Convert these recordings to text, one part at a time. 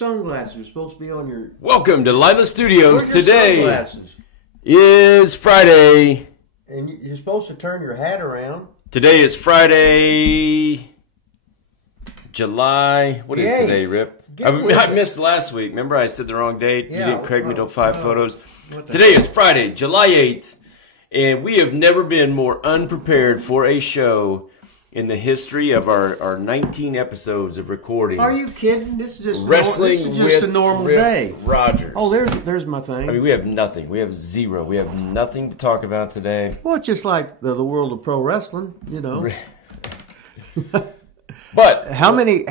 Sunglasses are supposed to be on your... Welcome to Lilas Studios. Today sunglasses? Is Friday. And you're supposed to turn your hat around. Today is Friday, July... What is today, Rip? I missed last week. Remember I said the wrong date? Yeah, you didn't correct me till 5 photos. Today is Friday, July 8th. And we have never been more unprepared for a show in the history of our 19 episodes of recording. Are you kidding? This is just Wrestling a normal day. Rogers. Oh, there's my thing. I mean, we have nothing. We have zero. We have nothing to talk about today. Well, it's just like the world of pro wrestling, you know. But how many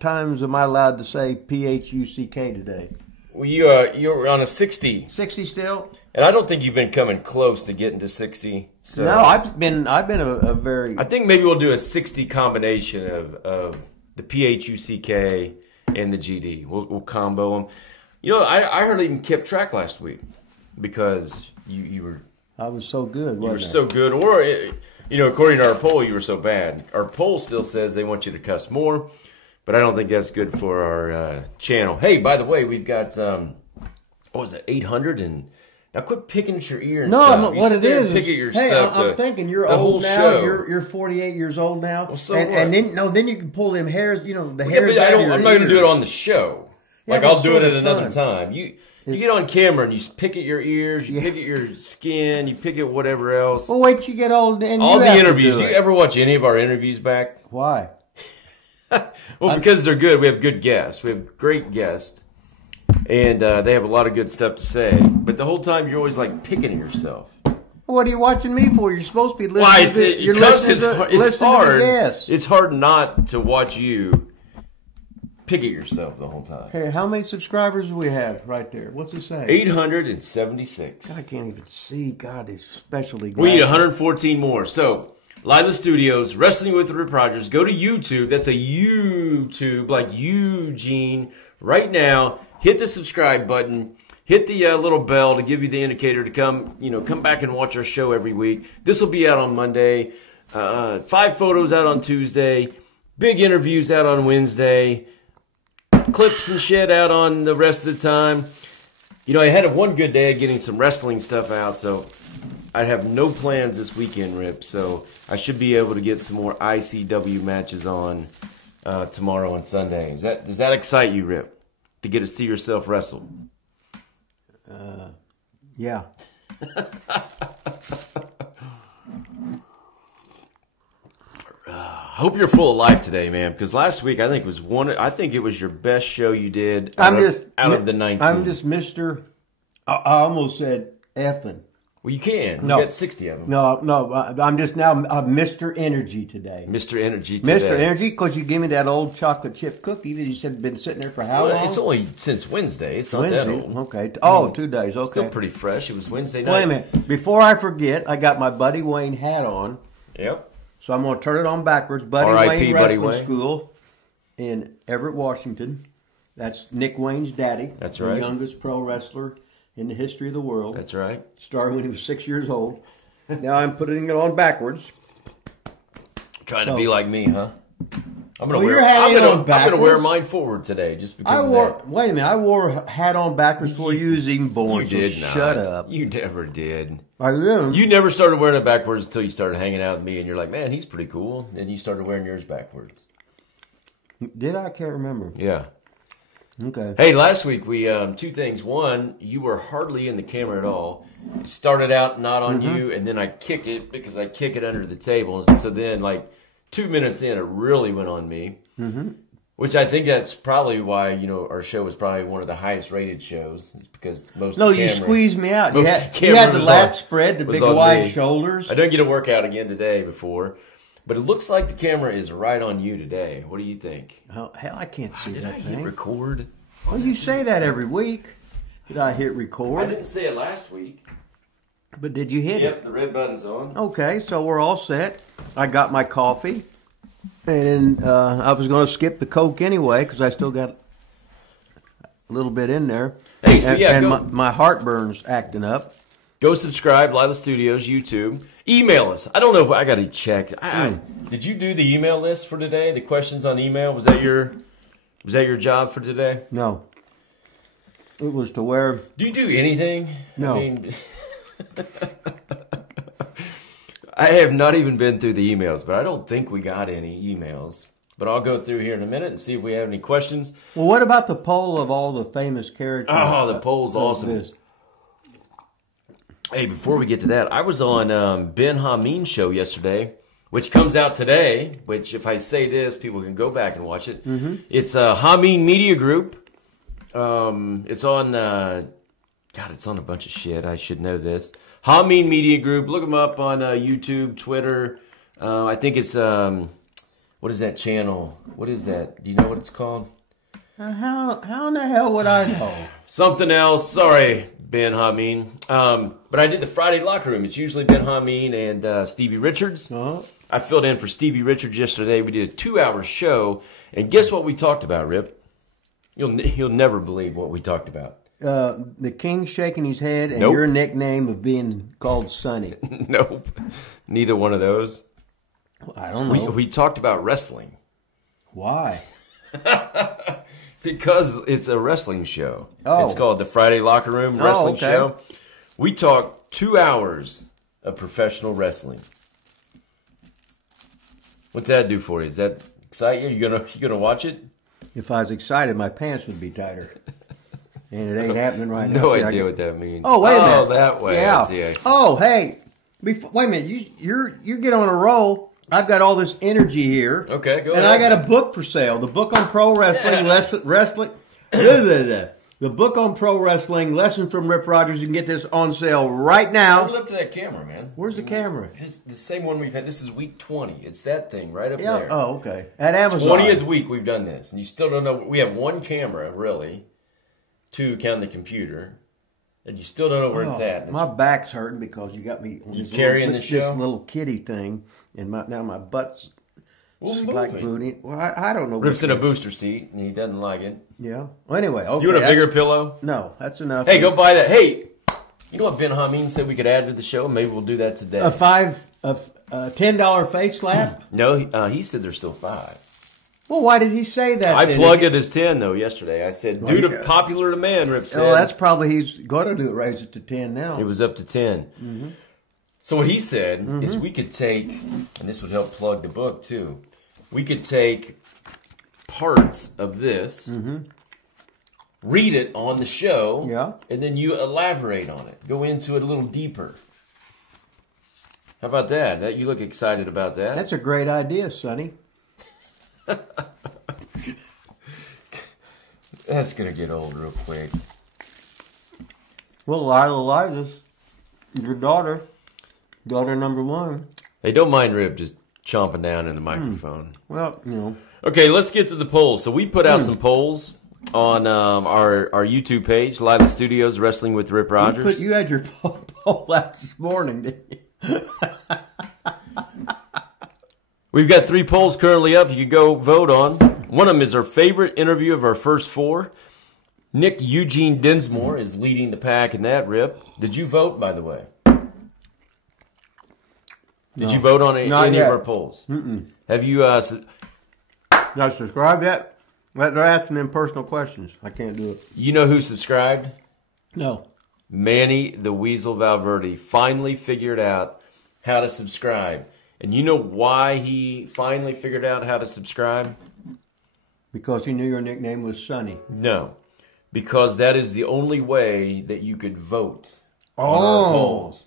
times am I allowed to say P-H-U-C-K today? Well, you're on a 60. 60 still? And I don't think you've been coming close to getting to 60. So no, I've been a very... I think maybe we'll do a 60 combination of the PHUCK and the GD. We'll combo them. You know, I hardly even kept track last week because you were... I was so good, You were so good. Or, you know, according to our poll, you were so bad. Our poll still says they want you to cuss more, but I don't think that's good for our channel. Hey, by the way, we've got, what was it, 800 and... Now quit picking at your ear and stuff. No, what it is, pick at your hey, stuff I'm thinking you're old now. You're 48 years old now. Well, so and then you can pull them hairs, you know, the hairs yeah, out of your I'm not going to do it on the show. Yeah, like, I'll do it at fun. another time. You get on camera and you pick at your ears, you pick at your skin, you pick at whatever else. Well, wait till you get old and all you the have interviews. To do you ever watch any of our interviews back? Why? Well, because they're good. We have good guests. We have great guests. And they have a lot of good stuff to say. But the whole time you're always like picking at yourself. What are you watching me for? You're supposed to be listening You're listening to the guests. It's hard not to watch you pick at yourself the whole time. Okay, how many subscribers do we have right there? What's it say? 876. God, I can't even see. God, these specialty glasses. We need 114 more. So, Lilas Studios, Wrestling with RipRogers. Go to YouTube. That's a YouTube, like Eugene, right now. Hit the subscribe button. Hit the little bell to give you the indicator to come back and watch our show every week. This will be out on Monday. 5 photos out on Tuesday. Big interviews out on Wednesday. Clips and shit out on the rest of the time. You know, I had one good day of getting some wrestling stuff out, so I have no plans this weekend, Rip. So I should be able to get some more ICW matches on tomorrow and Sunday. Does that excite you, Rip? To get to see yourself wrestle? Yeah. I hope you're full of life today, man. Because last week I think it was your best show you did out of the 19. I'm just Mr. I almost said effing. Well, you can. No. You got 60 of them. No. I'm just now Mr. Energy today. Mr. Energy today. Mr. Energy, because you gave me that old chocolate chip cookie that you said had been sitting there for how long? It's only since Wednesday. It's not that old. Okay. Oh, 2 days. Okay. Still pretty fresh. It was Wednesday night. Wait a minute. Before I forget, I got my Buddy Wayne hat on. Yep. So I'm going to turn it on backwards. Buddy Wayne Wrestling School in Everett, Washington. That's Nick Wayne's daddy. That's right. The youngest pro wrestler in the history of the world. That's right. Started when he was 6 years old. Now I'm putting it on backwards. Trying to be like me, huh? I'm gonna wear mine forward today, just because of that. Wait a minute, I wore a hat on backwards before you was even born. You did not. Shut up. You never did. I didn't. You never started wearing it backwards until you started hanging out with me, and you're like, man, he's pretty cool. And you started wearing yours backwards. Did I? Can't remember. Yeah. Okay. Hey, last week we 2 things. One, you were hardly in the camera at all. It started out not on you, and then I kicked it because I kick it under the table. So then, like 2 minutes in, it really went on me. Which I think that's probably why our show was probably one of the highest rated shows. It's because you squeezed me out. You had the lat spread, the big wide shoulders. I didn't get a workout again today before. But it looks like the camera is right on you today. What do you think? Oh, hell, I can't see that thing. Did I hit record? Well, you say that every week. Did I hit record? I didn't say it last week. But did you hit it? Yep, the red button's on. Okay, so we're all set. I got my coffee. And I was going to skip the Coke anyway because I still got a little bit in there. Hey, so my heartburn's acting up. Go subscribe, Lilas Studios, YouTube. Email us. I don't know if I got to check. Did you do the email list for today? The questions on email? Was that your Was that your job for today? No. It was to wear... Do you do anything? No. I mean, I have not even been through the emails, but I don't think we got any emails. But I'll go through here in a minute and see if we have any questions. Well, what about the poll of all the famous characters? Oh, the poll's awesome. Hey, before we get to that, I was on Ben Hamin's show yesterday, which comes out today, which if I say this, people can go back and watch it. Mm-hmm. It's Hamin Media Group. It's on, it's on a bunch of shit. I should know this. Hamin Media Group. Look them up on YouTube, Twitter. I think it's, what is that channel? What is that? Do you know what it's called? How in the hell would I know? Something else. Sorry, Ben Hamin. But I did the Friday Locker Room. It's usually Ben Hamin and Stevie Richards. Uh-huh. I filled in for Stevie Richards yesterday. We did a 2-hour show. And guess what we talked about, Rip? You'll never believe what we talked about. The king shaking his head and Nope. your nickname of being called Sonny. Nope. Neither one of those. I don't know. We talked about wrestling. Why? Because it's a wrestling show. Oh. It's called the Friday Locker Room Wrestling okay. Show. We talked 2 hours of professional wrestling. What's that do for you? Does that excite you? You gonna watch it? If I was excited, my pants would be tighter. And it ain't happening right now. No See, idea what that means. Oh, wait a minute. Oh, that way. Yeah. I see. Oh, hey. Wait a minute. You get on a roll. I've got all this energy here. Okay, go and ahead. I got a book for sale. The book on pro wrestling, the book on pro wrestling, Lessons from Rip Rogers. You can get this on sale right now. Hold up to that camera, man. Where's the camera? It's the same one we've had. This is week 20. It's that thing right up Yeah. there. Oh, okay. At Amazon. 20th week we've done this. And you still don't know. We have one camera, really. 2 counting the computer. And you still don't know where it's at. My back's hurting because you got me You carrying the show? This little kitty thing, and now my butt's Well, like move it. booty. Well, I don't know. Rip's in a booster seat, and he doesn't like it. Yeah. Well, anyway, okay. You want a bigger pillow? No, that's enough. Hey, go buy that. Hey, you know what Ben Hamin said we could add to the show? Maybe we'll do that today. a $10 face slap. No, he said there's still 5. Well, why did he say that? I then? plugged it as 10, though, yesterday. I said, due to popular demand, Rip said. Oh, that's probably he's going to raise it to 10 now. It was up to 10. Mm-hmm. So what he said is we could take, and this would help plug the book, too. We could take parts of this, read it on the show, and then you elaborate on it. Go into it a little deeper. How about that? You look excited about that. That's a great idea, Sonny. That's going to get old real quick. Well, Lilas, your daughter number 1. Hey, don't mind Rip just chomping down in the microphone. Well, you know. Okay, let's get to the polls. So we put out some polls on our YouTube page, Lilas Studios, Wrestling with Rip Rogers. You had your poll out this morning, didn't you? We've got 3 polls currently up you could go vote on. One of them is our favorite interview of our first 4. Nick Eugene Dinsmore is leading the pack in that, Rip. Did you vote, by the way? Did you vote on any of our polls? Mm-mm. Have you... Not subscribed yet? They're asking them personal questions. I can't do it. You know who subscribed? No. Manny the Weasel Valverde finally figured out how to subscribe. And you know why he finally figured out how to subscribe? Because he knew your nickname was Sonny. No. Because that is the only way that you could vote on our polls.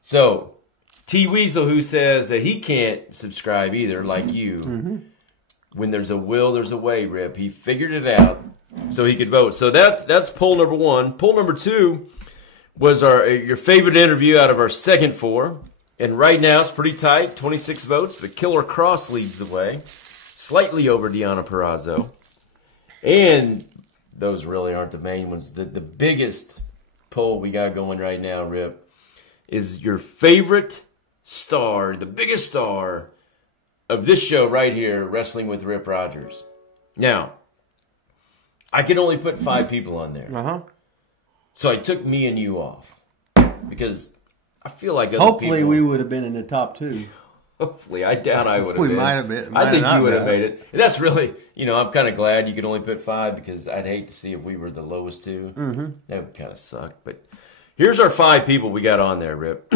So, T. Weasel, who says that he can't subscribe either, like you, when there's a will, there's a way, Rip. He figured it out so he could vote. So that's poll number 1. Poll number 2 was your favorite interview out of our second 4. And right now it's pretty tight, 26 votes, but Killer Cross leads the way, slightly over Deonna Purrazzo. And those really aren't the main ones. The biggest poll we got going right now, Rip, is your favorite star, the biggest star of this show right here, Wrestling with Rip Rogers. Now, I can only put 5 people on there. So I took me and you off because I feel like other hopefully people... we would have been in the top 2. Hopefully. I doubt I would have We been. might have been. I think you would have made it. And that's really, I'm kind of glad you could only put 5 because I'd hate to see if we were the lowest 2. Mm-hmm. That would kind of suck. But here's our 5 people we got on there, Rip.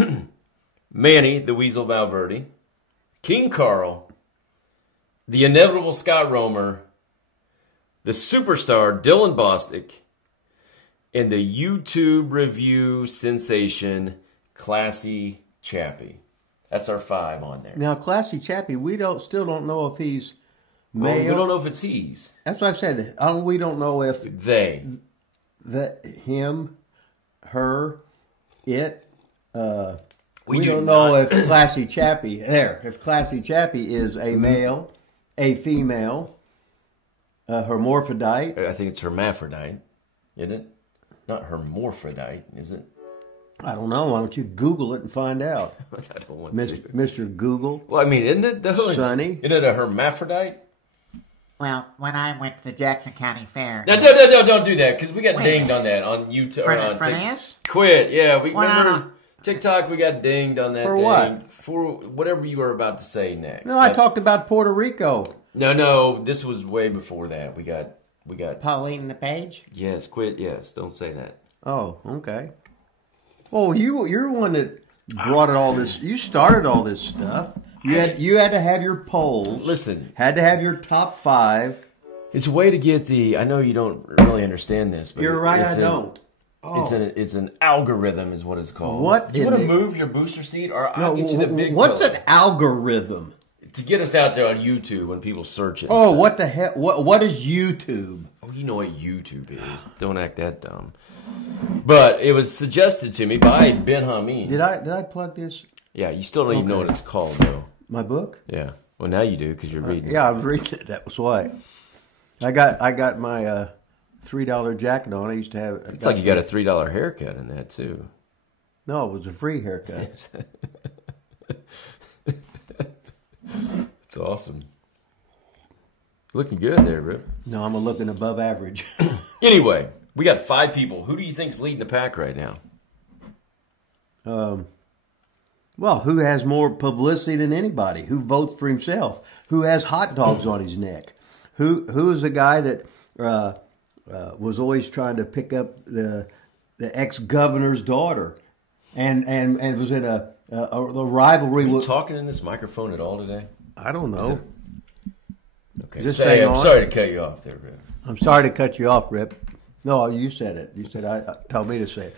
Manny, the Weasel Valverde. King Carl. The inevitable Scott Romer. The Superstar, Dylan Bostic. And the YouTube review sensation, Classy Chappie. That's our 5 on there. Now, Classy Chappie, we still don't know if he's male. Well, we don't know if it's he's. That's what I've said. We don't know if they, him, her, it. We do don't know if Classy Chappie if Classy Chappie is a male, a female, hermaphrodite. I think it's hermaphrodite, isn't it? Not hermaphrodite, is it? I don't know. Why don't you Google it and find out? I don't want to. Mr. Google. Well, I mean, isn't it though? Sonny? Isn't it a hermaphrodite? Well, when I went to the Jackson County Fair... No, don't do that, because we got dinged on that on YouTube. For this? Quit, yeah. We Well, remember TikTok, we got dinged on that For thing. what? For whatever you were about to say next. No, I talked about Puerto Rico. No, this was way before that. We got... Pauline LePage? Yes, quit, yes. Don't say that. Oh, okay. Oh, you're one that brought all this. You started all this stuff. You had to have your polls. Listen. Had to have your top 5. It's a way to get the... I know you don't really understand this, but... You're right, I don't. Oh. It's an algorithm is what it's called. What? You want to move your booster seat? Or I'll get you the big What's fella. an algorithm? To get us out there on YouTube when people search it. Oh, what the hell? What is YouTube? Oh, you know what YouTube is. Don't act that dumb. But it was suggested to me by Ben Hamin. Did I plug this? Yeah, you still don't even know what it's called, though. My book? Yeah. Well, now you do because you're reading it. Yeah, I was reading it. That was why. I got my $3 jacket on. I used to have. It's like you got a $3 haircut in that too. No, it was a free haircut. It's awesome. Looking good there, Rip. No, I'm looking above average. Anyway, we got 5 people. Who do you think's leading the pack right now? Well, who has more publicity than anybody? Who votes for himself? Who has hot dogs on his neck? Who is the guy that was always trying to pick up the ex-governor's daughter, and was in a rivalry? Are you talking in this microphone at all today? I don't know. Okay. Just Say, hang I'm on. sorry to cut you off there, Rip. I'm sorry to cut you off, Rip. No, you said it. You said told me to say it.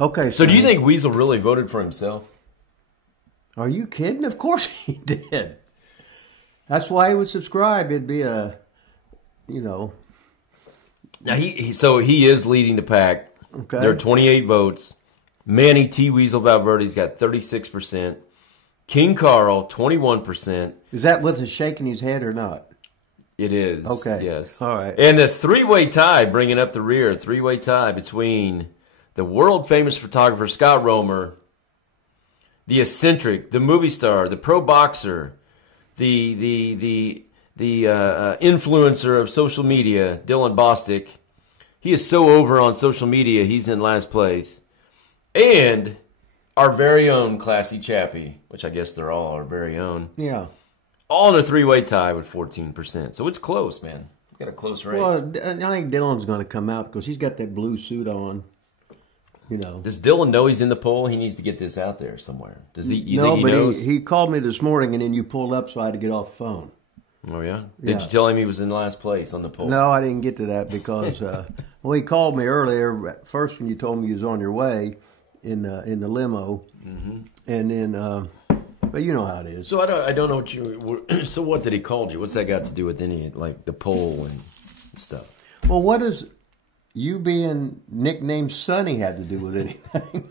Okay. So do you Sonny. think Weasel really voted for himself? Are you kidding? Of course he did. That's why he would subscribe. It'd be Now he is leading the pack. Okay. There are 28 votes. Manny T. Weasel Valverde's got 36%. King Carl, 21%. Is that with his shaking his head or not? It is. Okay. Yes. All right. And the 3-way tie, bringing up the rear, 3-way tie between the world-famous photographer Scott Romer, the eccentric, the movie star, the pro boxer, the influencer of social media, Dylan Bostic. He is so over on social media, he's in last place. And our very own Classy Chappie, which I guess they're all our very own. Yeah. All in a 3-way tie with 14%. So it's close, man. We got a close race. Well, I think Dylan's going to come out because he's got that blue suit on. Does Dylan know he's in the poll? He needs to get this out there somewhere. Does he? You no, think he but knows? he called me this morning, and then you pulled up, so I had to get off the phone. Oh yeah. Yeah. Did you tell him he was in last place on the poll? No, I didn't get to that because well, he called me earlier. First, when you told me he was on your way in the limo, and then but you know how it is. So I don't know what you. So what did he call you? What's that got to do with any like the poll and stuff? Well, what does you being nicknamed Sonny had to do with anything?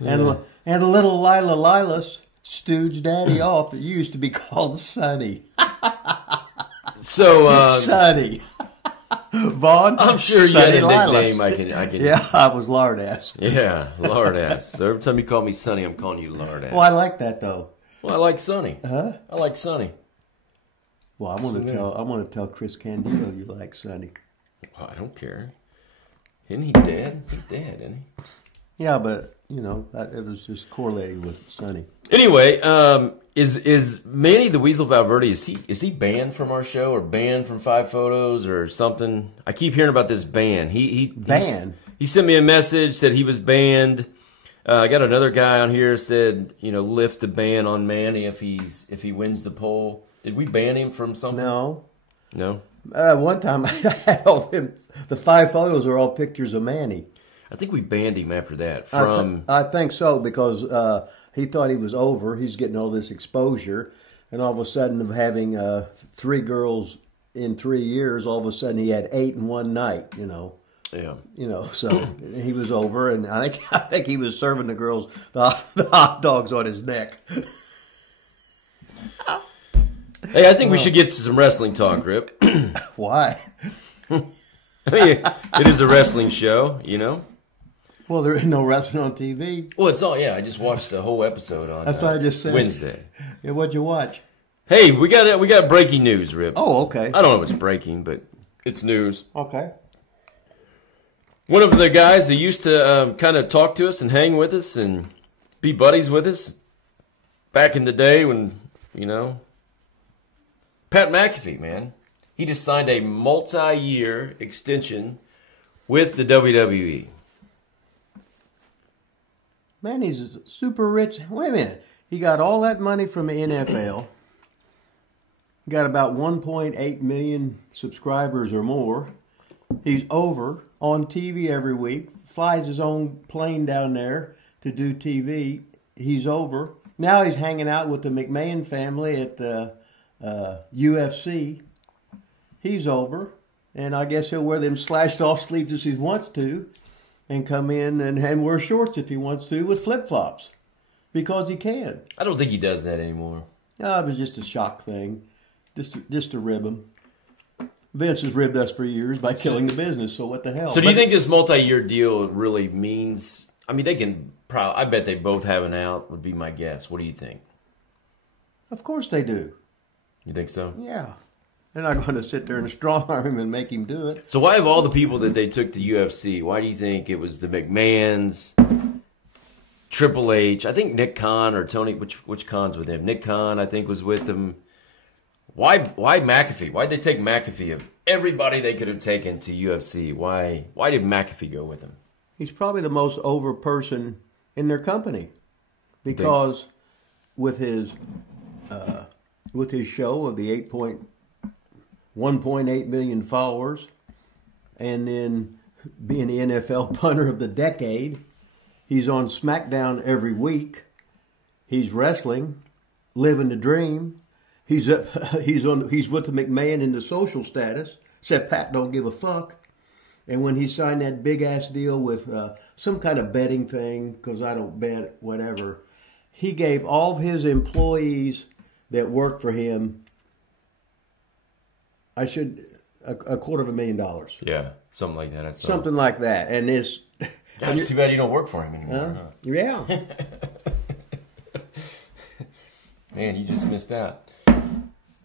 And a little Lilas stooged Daddy off that used to be called Sonny. So Sonny. Von. I'm sure you Sonny had a Lilas. nickname. I can. Yeah, I was lard ass. Yeah, lard ass. So every time you call me Sonny, I'm calling you lard ass. Well, I like that though. Well, I like Sonny. Huh? I like Sonny. Well, I'm gonna tell Chris Candido you like Sonny. Well, I don't care. Isn't he dead? He's dead, isn't he? Yeah, but it was just correlated with Sonny. Anyway, is Manny the Weasel Valverde? Is he banned from our show or banned from Five Photos or something? I keep hearing about this ban. He sent me a message, said he was banned. I got another guy on here said lift the ban on Manny if he wins the poll. Did we ban him from something? No. No. One time I had all him. The 5 photos are all pictures of Manny. I think we banned him after that. I think so because he thought he was over. He's getting all this exposure, and all of a sudden, of having 3 girls in 3 years, all of a sudden he had 8 in one night. Yeah. So he was over, and I think he was serving the girls the hot dogs on his neck. Hey, I think we should get to some wrestling talk, Rip. Why? It is a wrestling show, Well, there is no wrestling on TV. Well, it's all, I just watched the whole episode on That's what I just said. Wednesday. Yeah, what'd you watch? Hey, we got breaking news, Rip. Oh, okay. I don't know if it's breaking, but it's news. Okay. One of the guys that used to kind of talk to us and hang with us and be buddies with us back in the day when, Pat McAfee, man. He just signed a multi-year extension with the WWE. Man, he's super rich. Wait a minute. He got all that money from the NFL. He got about 1.8 million subscribers or more. He's over on TV every week. Flies his own plane down there to do TV. He's over. Now he's hanging out with the McMahon family at the UFC. He's over. And I guess he'll wear them slashed off sleeves if he wants to. And come in and wear shorts if he wants to with flip-flops. Because he can. I don't think he does that anymore. No, it was just a shock thing. Just to rib him. Vince has ribbed us for years by killing the business, so what the hell? So do you think this multi-year deal really means... I mean, they can probably... I bet they both have an out, would be my guess. What do you think? Of course they do. You think so? Yeah. They're not going to sit there and strong-arm him and make him do it. So why, of all the people that they took to UFC, why do you think it was the McMahons, Triple H, I think Nick Khan or Tony, which Khan's with him? Nick Khan, I think, was with him. Why McAfee? Why'd they take McAfee of everybody they could have taken to UFC? Why did McAfee go with him? He's probably the most over person in their company. Because with his show of the 1.8 million followers, and then being the NFL punter of the decade, he's on SmackDown every week. He's wrestling, living the dream. He's with the McMahon in the social status. Except Pat don't give a fuck. And when he signed that big ass deal with some kind of betting thing, because I don't bet, whatever, he gave all of his employees that work for him $250,000. Yeah, something like that. Something like that. And it's... God, it's too bad you don't work for him anymore. Huh? Yeah. Man, you just missed out.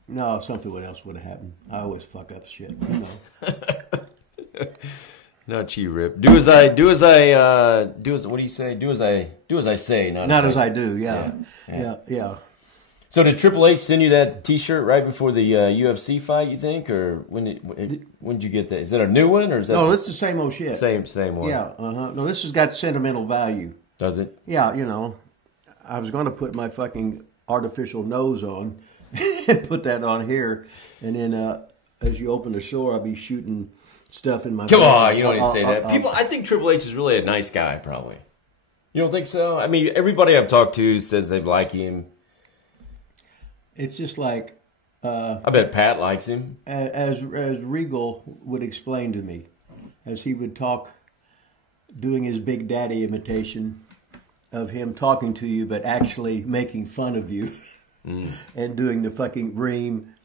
No, something else would have happened. I always fuck up shit, Not you, Rip. Do as I what do you say? Do as I say, not as I do. Yeah. So did Triple H send you that T-shirt right before the UFC fight? You think, or when did you get that? Is that a new one, or is that? No, it's the same old shit. Same one. Yeah. No, this has got sentimental value. Does it? Yeah. I was going to put my fucking artificial nose on and put that on here, and then as you open the store, I'll be shooting stuff in my. Come on, you don't need to say that. People, I think Triple H is really a nice guy. Probably. You don't think so? I mean, everybody I've talked to says they like him. It's just like... I bet Pat likes him. As Regal would explain to me, as he would talk, doing his Big Daddy imitation of him talking to you, but actually making fun of you, and doing the fucking ream,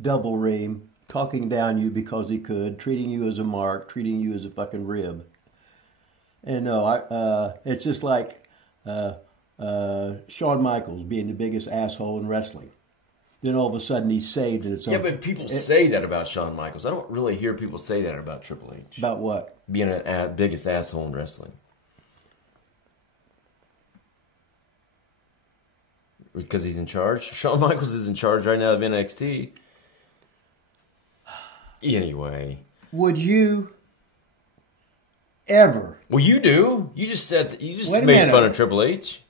double ream, talking down you because he could, treating you as a mark, treating you as a fucking rib. And no, it's just like Shawn Michaels being the biggest asshole in wrestling. Then all of a sudden he's saved and it's over. Yeah, but people say that about Shawn Michaels. I don't really hear people say that about Triple H. About what? Being a biggest asshole in wrestling. Because he's in charge? Shawn Michaels is in charge right now of NXT. Anyway. Would you ever? Well, you do. You just said you just Wait a made minute. fun of Triple H.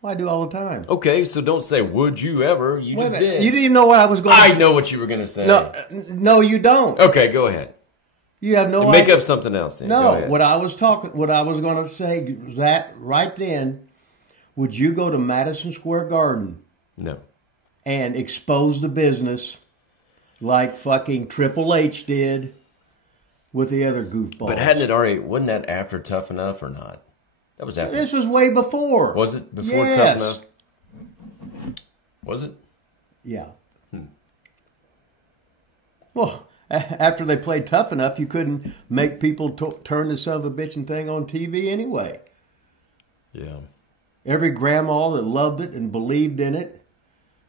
Well, I do all the time. Okay, so don't say "would you ever." You Wait a just minute. did. You didn't know what I was going to I know what you were going to say. No, you don't. Okay, go ahead. You have no Make idea. up something else then. Go No, ahead. what I was going to say was that right then, would you go to Madison Square Garden No. and expose the business like fucking Triple H did with the other goofballs? But wasn't that after Tough Enough or not? That was after. This was way before. Was it before Yes. Tough Enough? Was it? Yeah. Well, after they played Tough Enough, you couldn't make people turn the son of a bitching thing on TV anyway. Yeah. Every grandma that loved it and believed in it,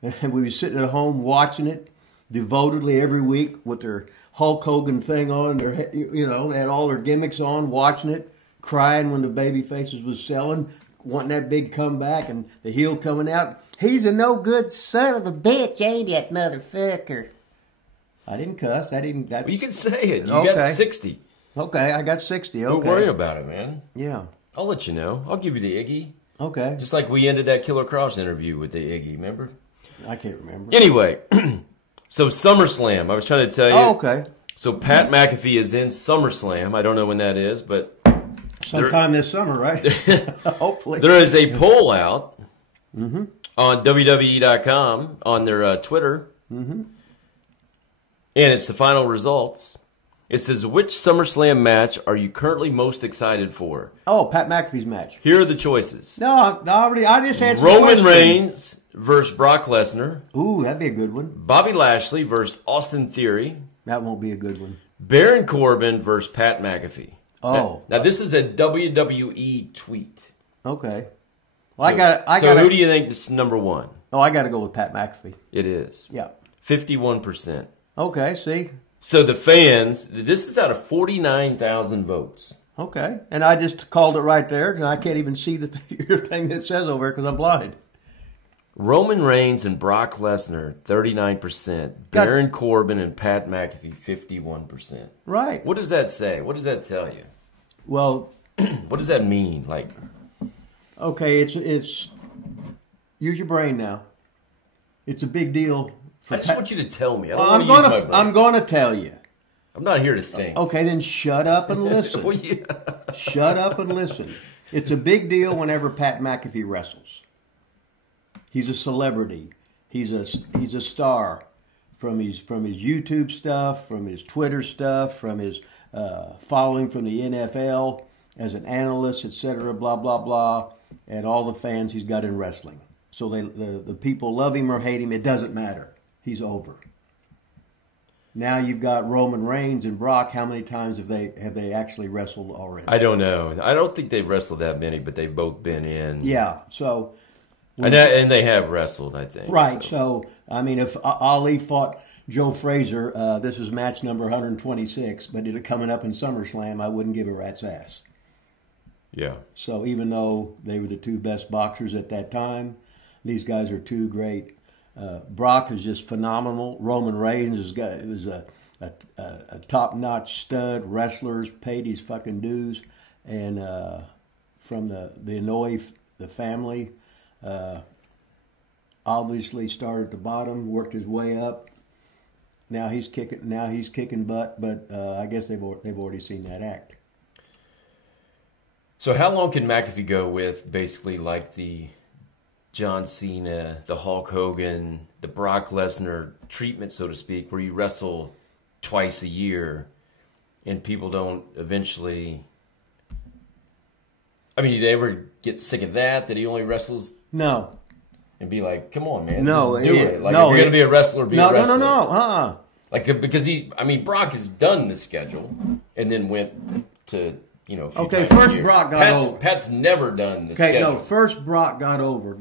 and we were sitting at home watching it devotedly every week with their Hulk Hogan thing on, they had all their gimmicks on, watching it, crying when the baby faces was selling, wanting that big comeback and the heel coming out. He's a no good son of a bitch, ain't that motherfucker? I didn't cuss. That's, Well, you can say it. You Okay. got 60. Okay, I got 60. Okay. Don't worry about it, man. Yeah. I'll let you know. I'll give you the Iggy. Okay. Just like we ended that Killer Cross interview with the Iggy, remember? I can't remember. Anyway, so SummerSlam. I was trying to tell you. Oh, okay. So Pat McAfee is in SummerSlam. I don't know when that is, but Sometime this summer, right? Hopefully. there is a poll out on WWE.com on their Twitter. And it's the final results. It says, which SummerSlam match are you currently most excited for? Oh, Pat McAfee's match. Here are the choices. No, I just answered the Roman question. Reigns versus Brock Lesnar. Ooh, that'd be a good one. Bobby Lashley versus Austin Theory. That won't be a good one. Baron Corbin versus Pat McAfee. Oh. Now this is a WWE tweet. Okay. Well, So who do you think is number one? Oh, I got to go with Pat McAfee. It is. Yeah. 51%. Okay, see? So the fans, this is out of 49,000 votes. Okay. And I just called it right there, and I can't even see your thing that says over there because I'm blind. Roman Reigns and Brock Lesnar, 39%. Baron Corbin and Pat McAfee, 51%. Right. What does that say? What does that tell you? Well, What does that mean? Like, okay, it's use your brain now. It's a big deal. I just want you to tell me. I don't Well, want to use my brain. I'm going to tell you. I'm not here to think. Okay, then shut up and listen. Well, yeah. Shut up and listen. It's a big deal whenever Pat McAfee wrestles. He's a celebrity. He's a star from his YouTube stuff, from his Twitter stuff, from his following from the NFL as an analyst, etc. Blah blah blah, and all the fans he's got in wrestling. So the people love him or hate him. It doesn't matter. He's over. Now you've got Roman Reigns and Brock. How many times have they actually wrestled already? I don't know. I don't think they've wrestled that many, but they've both been in. Yeah. So. And they have wrestled, I think. Right. So, I mean, if Ali fought Joe Frazier, this is match number 126, but it coming up in SummerSlam, I wouldn't give a rat's ass. Yeah. So even though they were the two best boxers at that time, these guys are two great. Brock is just phenomenal. Roman Reigns was a top-notch stud. Wrestlers paid his fucking dues, and from the Inoue, the family. Obviously started at the bottom, worked his way up. Now he's kicking butt, but I guess they've already seen that act. So how long can McAfee go with basically like the John Cena, the Hulk Hogan, the Brock Lesnar treatment, so to speak, where you wrestle twice a year and people don't eventually... I mean, do they ever get sick of that he only wrestles... No. And be like, come on, man, No, just do it. Like, no, if you're going to be a wrestler, be a wrestler. No. Like, because Brock has done the schedule and then went to, a few Okay, times first a year. Brock got over. Pat's never done the Okay, schedule. no, first Brock got over.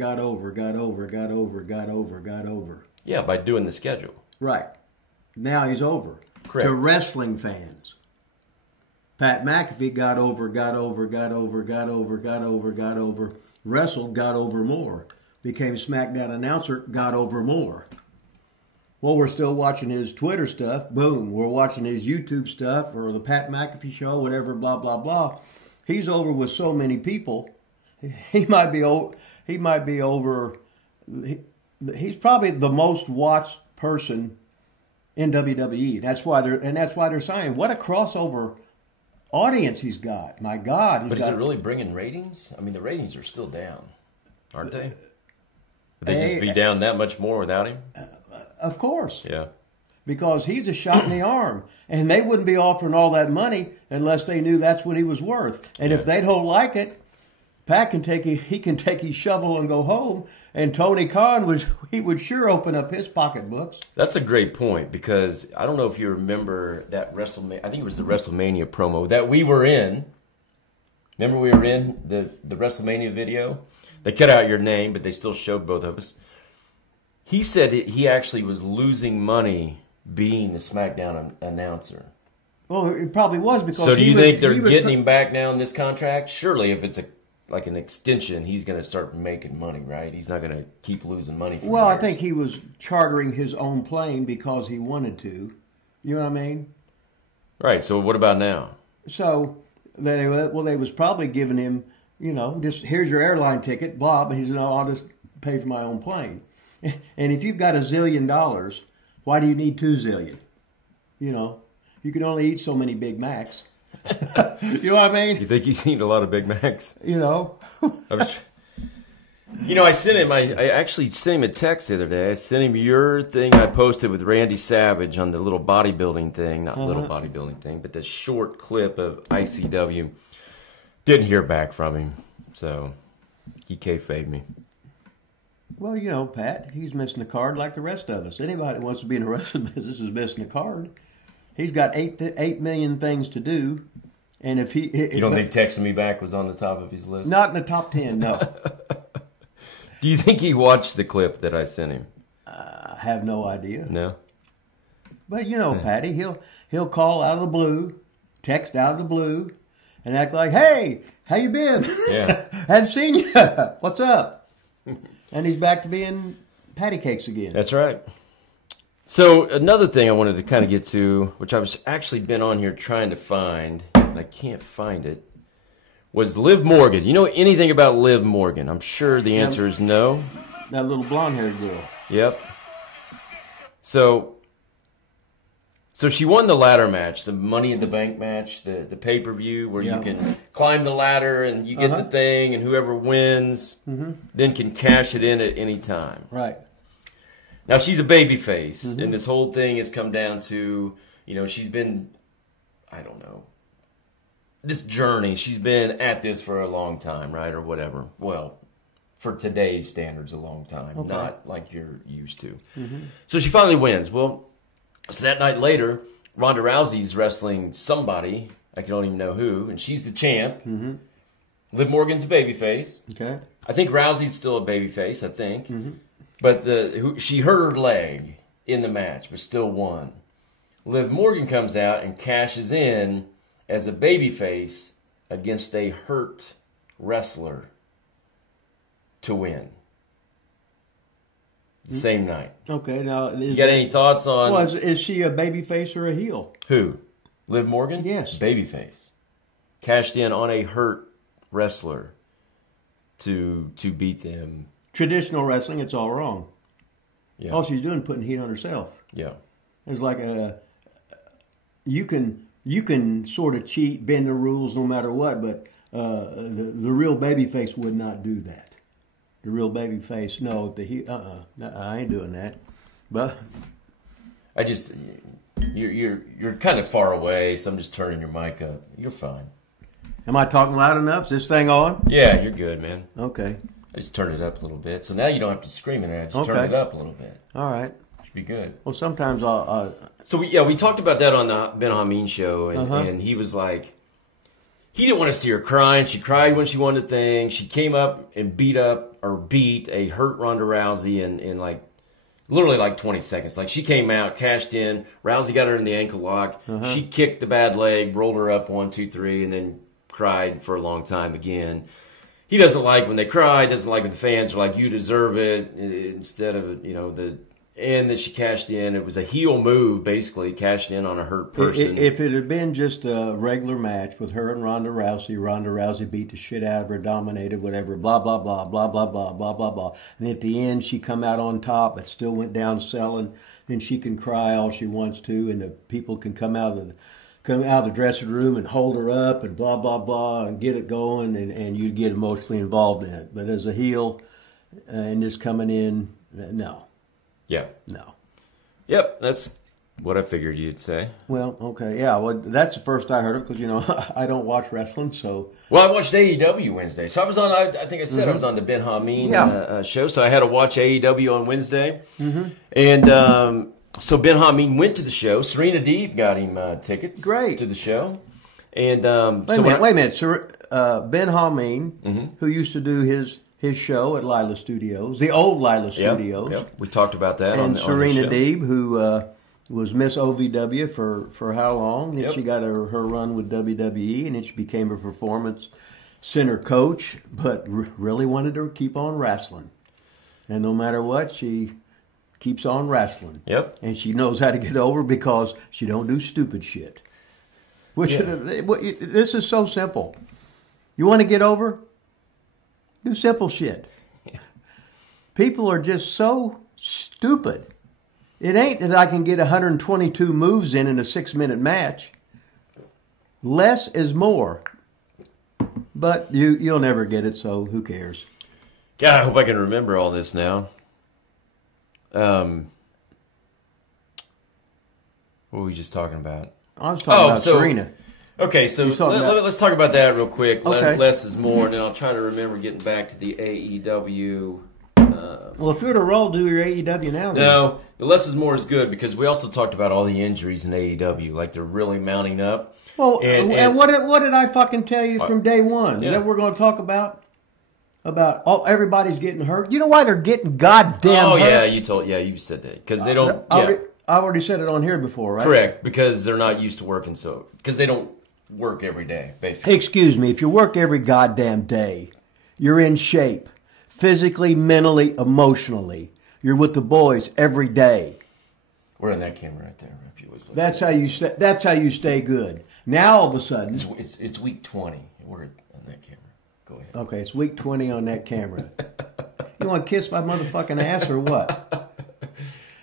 Yeah, by doing the schedule. Right. Now he's over. Correct. To wrestling fans. Pat McAfee got over. Wrestled, got over more. became SmackDown announcer, got over more. Well, we're still watching his Twitter stuff. Boom. We're watching his YouTube stuff or the Pat McAfee show, whatever, blah, blah, blah. He's over with so many people. He might be over. He's probably the most watched person in WWE. That's why they're saying, what a crossover audience he's got. My God. But is it really bringing ratings? I mean, the ratings are still down, aren't they? Would they just be down that much more without him? Of course. Yeah. Because he's a shot in the arm. And they wouldn't be offering all that money unless they knew that's what he was worth. And if they don't like it, Pat can take his shovel and go home. And Tony Khan would sure open up his pocketbooks. That's a great point, because I don't know if you remember that WrestleMania. I think it was the WrestleMania promo that we were in. Remember we were in the WrestleMania video? They cut out your name, but they still showed both of us. He said he actually was losing money being the SmackDown announcer. Well, it probably was because. So do you think they're getting him back now in this contract? Surely, if it's like an extension, he's going to start making money, right? He's not going to keep losing money. Well, I think he was chartering his own plane because he wanted to. You know what I mean? Right. So what about now? So they was probably giving him, just here's your airline ticket, blah. But he said, no, I'll just pay for my own plane. And if you've got $1 zillion, why do you need 2 zillion? You can only eat so many Big Macs. You know what I mean? You think he's eating a lot of Big Macs? I sent him. I actually sent him a text the other day. I sent him your thing I posted with Randy Savage on the little bodybuilding thing, not little bodybuilding thing, but the short clip of ICW. Didn't hear back from him, so he kayfabed me. Well, Pat, he's missing the card like the rest of us. Anybody that wants to be in the wrestling business is missing the card. He's got 8 million things to do, and if he... You don't think texting me back was on the top of his list? Not in the top 10, no. Do you think he watched the clip that I sent him? I have no idea. No? But, Patty, he'll call out of the blue, text out of the blue, and act like, hey, how you been? Yeah. Hadn't seen you. What's up? And he's back to being patty cakes again. That's right. So another thing I wanted to kind of get to, which I've actually been on here trying to find, and I can't find it, was Liv Morgan. You know anything about Liv Morgan? I'm sure the answer is no. That little blonde-haired girl. Yep. So she won the ladder match, the Money in the Bank match, the pay-per-view where you can climb the ladder and you get the thing, and whoever wins then can cash it in at any time. Right. Now, she's a babyface, and this whole thing has come down to, she's been, I don't know, this journey. She's been at this for a long time, right, or whatever. Well, for today's standards, a long time, not like you're used to. So she finally wins. Well, so that night later, Ronda Rousey's wrestling somebody, I don't even know who, and she's the champ. Liv Morgan's a babyface. Okay. I think Rousey's still a babyface, I think. But she hurt her leg in the match, but still won. Liv Morgan comes out and cashes in as a babyface against a hurt wrestler to win. The same night. Okay, now... You got any thoughts on... Well, is she a babyface or a heel? Who? Liv Morgan? Yes. Babyface. Cashed in on a hurt wrestler to beat them. Traditional wrestling, it's all wrong. Yeah. All she's doing is putting heat on herself. Yeah. It's like you can sort of cheat, bend the rules no matter what, but the real babyface would not do that. The real babyface, no. I ain't doing that. But I just you're kind of far away, so I'm just turning your mic up. You're fine. Am I talking loud enough? Is this thing on? Yeah, you're good, man. Okay. I just turned it up a little bit, so now you don't have to scream at it. I just turned it up a little bit. All right. Should be good. Well, sometimes I'll... So we talked about that on the Ben Hamin show, and he was like, he didn't want to see her crying. She cried when she won the thing. She came up and beat a hurt Ronda Rousey in like literally like 20 seconds. Like she came out, cashed in. Rousey got her in the ankle lock. She kicked the bad leg, rolled her up 1, 2, 3, and then cried for a long time again. he doesn't like when they cry. Doesn't like when the fans are like, "You deserve it," instead of the end that she cashed in. It was a heel move, basically cashed in on a hurt person. If it had been just a regular match with her and Ronda Rousey beat the shit out of her, dominated, whatever, blah blah blah blah blah blah blah blah blah, and at the end she come out on top, but still went down selling. Then she can cry all she wants to, and the people can come out of the dressing room and hold her up and blah blah blah and get it going, and you get emotionally involved in it. But as a heel and just coming in, no. Yeah. No. Yep, that's what I figured you'd say. Well, okay, yeah. Well, that's the first I heard it because I don't watch wrestling, so. Well, I watched AEW Wednesday, so I was on. I think I said I was on the Ben Hamin show, so I had to watch AEW on Wednesday, and so Ben Hamin went to the show. Serena Deeb got him tickets. Great. To the show, and wait a minute. Sir, Ben Hamin, who used to do his show at Lilas Studios, the old Lilas Studios. Yep. We talked about that. And Serena on the show. Deeb, who was Miss OVW for how long? And Yep. she got her run with WWE, and then she became a performance center coach, but really wanted to keep on wrestling. And no matter what, she keeps on wrestling. Yep. And she knows how to get over because she don't do stupid shit. This is so simple. You want to get over? Do simple shit. People are just so stupid. It ain't that I can get 122 moves in a 6-minute match. Less is more. But you'll never get it, so who cares? God, I hope I can remember all this now. What were we just talking about? I was talking about Serena. Okay, so let's talk about that real quick. Okay. Less is more, and then I'll try to remember getting back to the AEW. Well, if you're to roll, do your AEW now. No, the less is more is good because we also talked about all the injuries in AEW, like they're really mounting up. Well, and what did I fucking tell you from day one? Yeah. That we're going to talk about everybody's getting hurt. You know why they're getting goddamn hurt? You said that because they don't. I've already said it on here before, right? Correct, because they're not used to working because they don't work every day, basically. Hey, excuse me, if you work every goddamn day, you're in shape, physically, mentally, emotionally. You're with the boys every day. We're in that camera right there. If you always look That's how you stay good. Now all of a sudden, it's week 20. We're on that camera. Go ahead. Okay, it's week 20 on that camera. You want to kiss my motherfucking ass or what?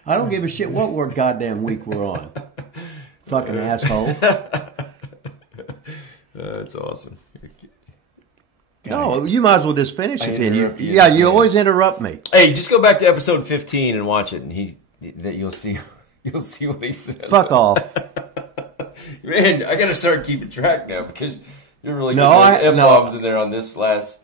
I don't give a shit what goddamn week we're on. Fucking asshole. That's awesome. No, you might as well just finish it then. You always interrupt me. Hey, just go back to episode 15 and watch it, and you'll see what he says. Fuck off. Man, I got to start keeping track now because you're really getting F-bombs in there on this last.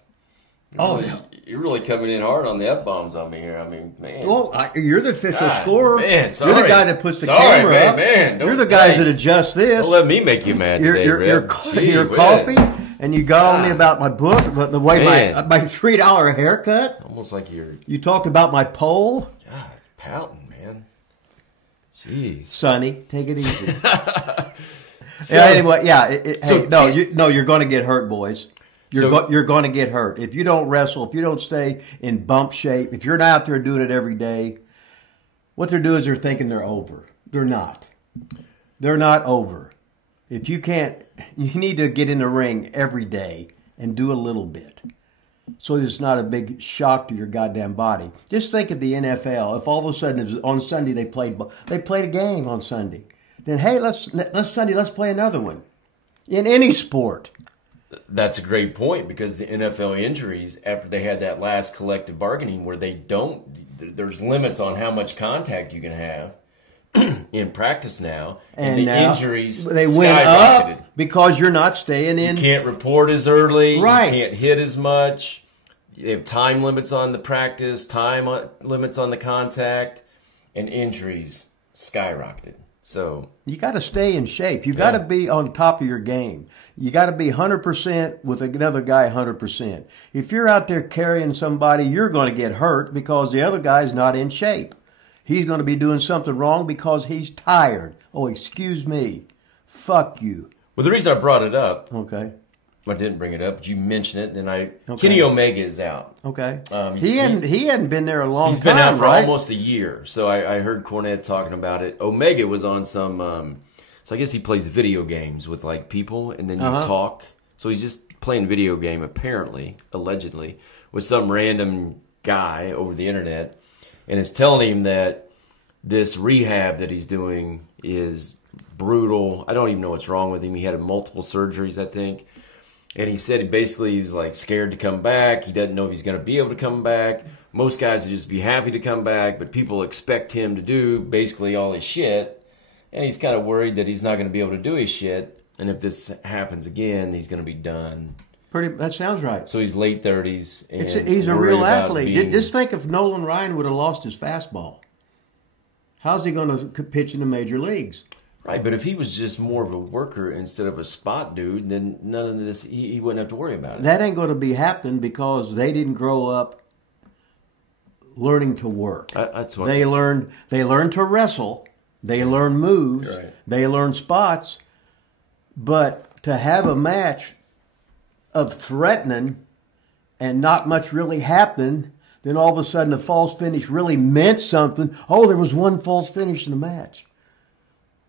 You're really coming in hard on the F-bombs on me here. I mean, man. Well, you're the official scorer. Man, sorry. You're the guy that puts the camera up. Man, you're the guys that adjust this. Don't let me make you mad today, your coffee, and you got on me about my book, but the way my $3 haircut. Almost like you talked about my poll. God, pouting, man. Jeez. Sonny, take it easy. Anyway, you're going to get hurt, boys. You're going to get hurt. If you don't wrestle, if you don't stay in bump shape, if you're not out there doing it every day, what they're doing is they're thinking they're over. They're not. They're not over. If you can't, you need to get in the ring every day and do a little bit. So it's not a big shock to your goddamn body. Just think of the NFL. If all of a sudden on Sunday they played a game on Sunday, then hey, let's play another one. In any sport. That's a great point because the NFL injuries after they had that last collective bargaining where there's limits on how much contact you can have in practice now, and the now, injuries they went up because you're not staying in. You can't report as early. Right. You can't hit as much. They have time limits on the practice, limits on the contact, and injuries skyrocketed. So you got to stay in shape. You got to be on top of your game. You got to be 100% with another guy 100%. If you're out there carrying somebody, you're going to get hurt because the other guy's not in shape. He's going to be doing something wrong because he's tired. Oh, excuse me. Fuck you. Well, the reason I brought it up. Okay. I didn't bring it up, but you mentioned it. Then Kenny Omega is out. Okay. He hadn't been there a long time. He's been out for almost a year. So I heard Cornette talking about it. Omega was on some. So I guess he plays video games with like people, and then you talk. So he's just playing video game, apparently, allegedly, with some random guy over the internet, and it's telling him that this rehab that he's doing is brutal. I don't even know what's wrong with him. He had multiple surgeries, I think. And he said he's like scared to come back. He doesn't know if he's going to be able to come back. Most guys would just be happy to come back, but people expect him to do basically all his shit. And he's kind of worried that he's not going to be able to do his shit. And if this happens again, he's going to be done. That sounds right. So he's late 30s. And he's a real athlete. Just think if Nolan Ryan would have lost his fastball. How's he going to pitch in the major leagues? Right, but if he was just more of a worker instead of a spot dude, then none of this, he wouldn't have to worry about it. That ain't going to be happening because they didn't grow up learning to work. That's what they learned to wrestle. They learned moves. Right. They learned spots. But to have a match of threatening and not much really happening, then all of a sudden the false finish really meant something. Oh, there was one false finish in the match.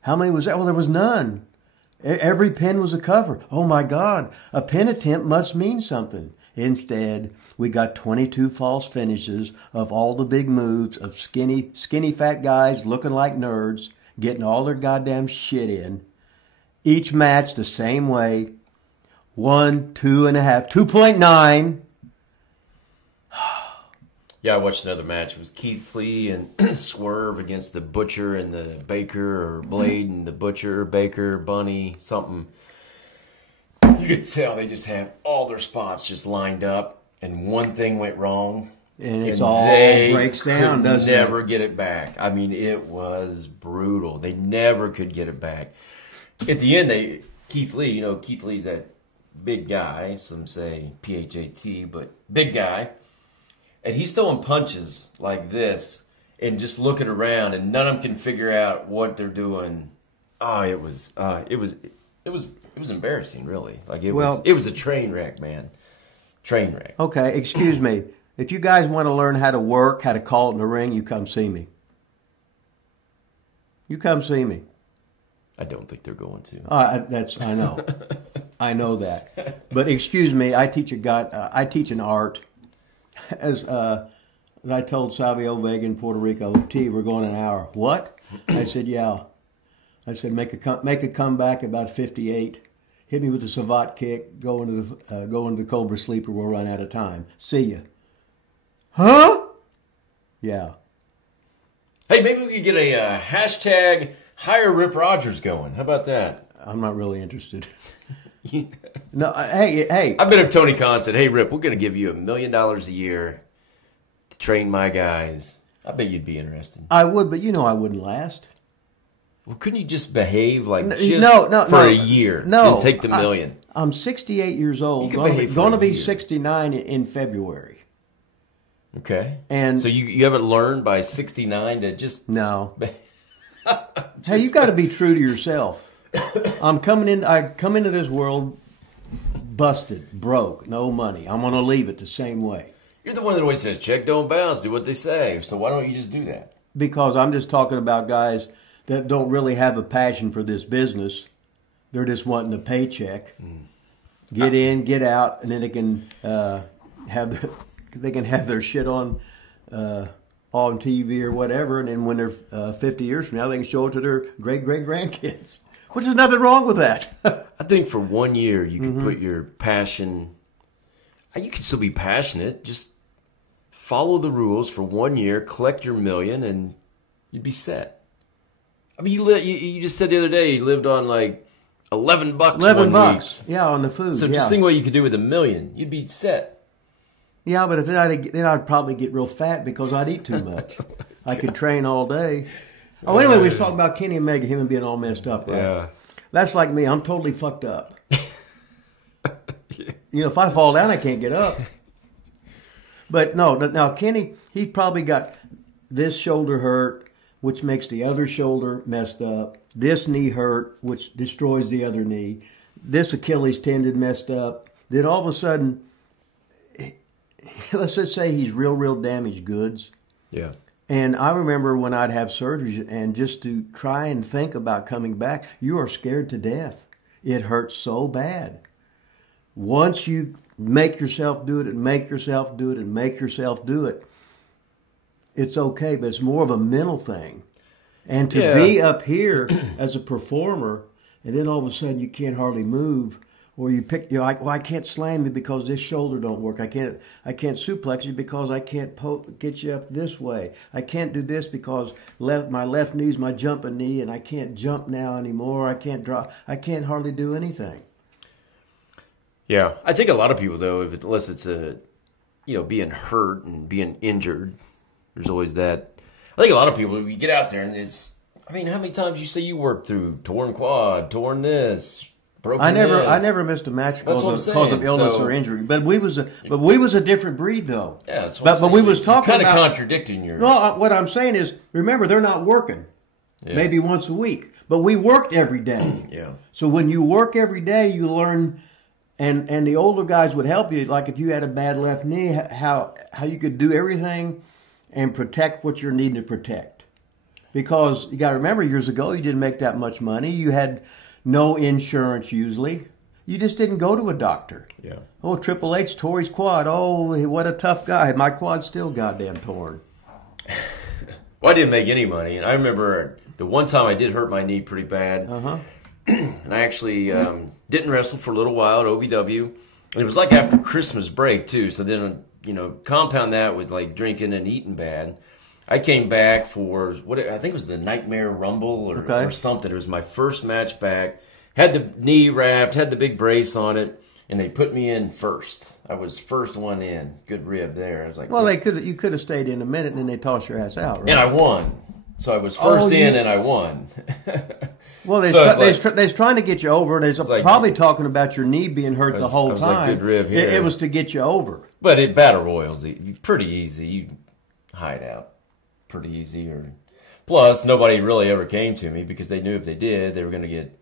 How many was that? Well, there was none. Every pin was a cover. Oh, my God. A pin attempt must mean something. Instead, we got 22 false finishes of all the big moves of skinny fat guys looking like nerds, getting all their goddamn shit in. Each match the same way. 1, 2.5, 2.9. Yeah, I watched another match. It was Keith Lee and Swerve against the Butcher and the Baker, or Blade and the Butcher, Baker, Bunny, something. You could tell they just had all their spots just lined up, and one thing went wrong. And it all breaks down, doesn't it? They never get it back. I mean, it was brutal. They never could get it back. At the end, Keith Lee's that big guy. Some say P-H-A-T, but big guy. And he's throwing punches like this and just looking around, and none of them can figure out what they're doing. Oh, it was embarrassing, really. Like it was a train wreck, man. Train wreck. Okay, excuse me. If you guys want to learn how to work, how to call it in the ring, you come see me. You come see me. I don't think they're going to. I know. I know that. But excuse me, I teach an art. As I told Savio Vega in Puerto Rico, we're going an hour. What? I said, yeah. I said, make a comeback about 58. Hit me with a savate kick. Go into the Cobra Sleeper. We'll run out of time. See ya. Huh? Yeah. Hey, maybe we could get a hashtag hire RipRogers going. How about that? I'm not really interested. No, hey. I bet if Tony Khan said, hey, Rip, we're going to give you $1 million a year to train my guys, I bet you'd be interested. I would, but I wouldn't last. Well, couldn't you just behave like for a year? No. And take the $1 million. I'm 68 years old. Going to be 69 in February. Okay. And so you haven't learned by 69 to just... No. Hey, you got to be true to yourself. I come into this world busted, broke, no money. I'm going to leave it the same way. You're the one that always says, check, don't bounce, do what they say. So why don't you just do that? Because I'm just talking about guys that don't really have a passion for this business. They're just wanting a paycheck. Get in, get out, and then they can have their shit on TV or whatever. And then when they're 50 years from now, they can show it to their great-great-grandkids. Which is nothing wrong with that. I think for 1 year you can put your passion. You can still be passionate. Just follow the rules for 1 year, collect your $1 million, and you'd be set. I mean, you just said the other day you lived on like $11 1 week. Yeah, on the food. So just think what you could do with $1 million. You'd be set. Yeah, but then I'd probably get real fat because I'd eat too much. I could train all day. Oh, anyway, we was talking about Kenny Omega, him being all messed up, right? Yeah. That's like me. I'm totally fucked up. If I fall down, I can't get up. But no, now Kenny, he probably got this shoulder hurt, which makes the other shoulder messed up. This knee hurt, which destroys the other knee. this Achilles tendon messed up. Then all of a sudden, let's just say he's real damaged goods. Yeah. And I remember when I'd have surgery and just to try and think about coming back, you are scared to death. It hurts so bad. Once you make yourself do it and make yourself do it and make yourself do it, it's okay, but it's more of a mental thing. And to be up here as a performer, and then all of a sudden you can't hardly move, or you're like, well, I can't slam you because this shoulder don't work. I can't suplex you because I can't get you up this way. I can't do this because my left knee's my jumping knee, and I can't jump now anymore. I can't drop. I can't hardly do anything. Yeah, I think a lot of people though, unless it's being hurt and being injured, there's always that. I think a lot of people, you get out there and it's. I mean, how many times you say you worked through torn quad, torn this, broken I this? never missed a match because of illness or injury. But we was a different breed though. Yeah, that's what I'm saying. But we was talking kind of about contradicting your. No, what I'm saying is, remember they're not working. Yeah. Maybe once a week, but we worked every day. Yeah. So when you work every day, you learn. And the older guys would help you, like if you had a bad left knee, how you could do everything and protect what you're needing to protect. Because you got to remember, years ago, you didn't make that much money. You had no insurance usually. You just didn't go to a doctor. Yeah. Oh, Triple H tore his quad. Oh, what a tough guy. My quad's still goddamn torn. Well, I didn't make any money. And I remember the one time I did hurt my knee pretty bad. Uh-huh. And I actually didn't wrestle for a little while at OVW. And it was like after Christmas break, too. So then, compound that with, like, drinking and eating bad. I came back for, I think it was the Nightmare Rumble or something. It was my first match back. Had the knee wrapped, had the big brace on it, and they put me in first. I was first one in. Good rib there. I was like, well, you could have stayed in a minute, and then they tossed your ass out, right? And I won. So I was first in, and I won. Well, they're trying to get you over. They're probably talking about your knee being hurt the whole time. Like, good rib here. It was to get you over. But at Battle Royals, pretty easy. You hide out pretty easy. Plus, nobody really ever came to me because they knew if they did, they were going to get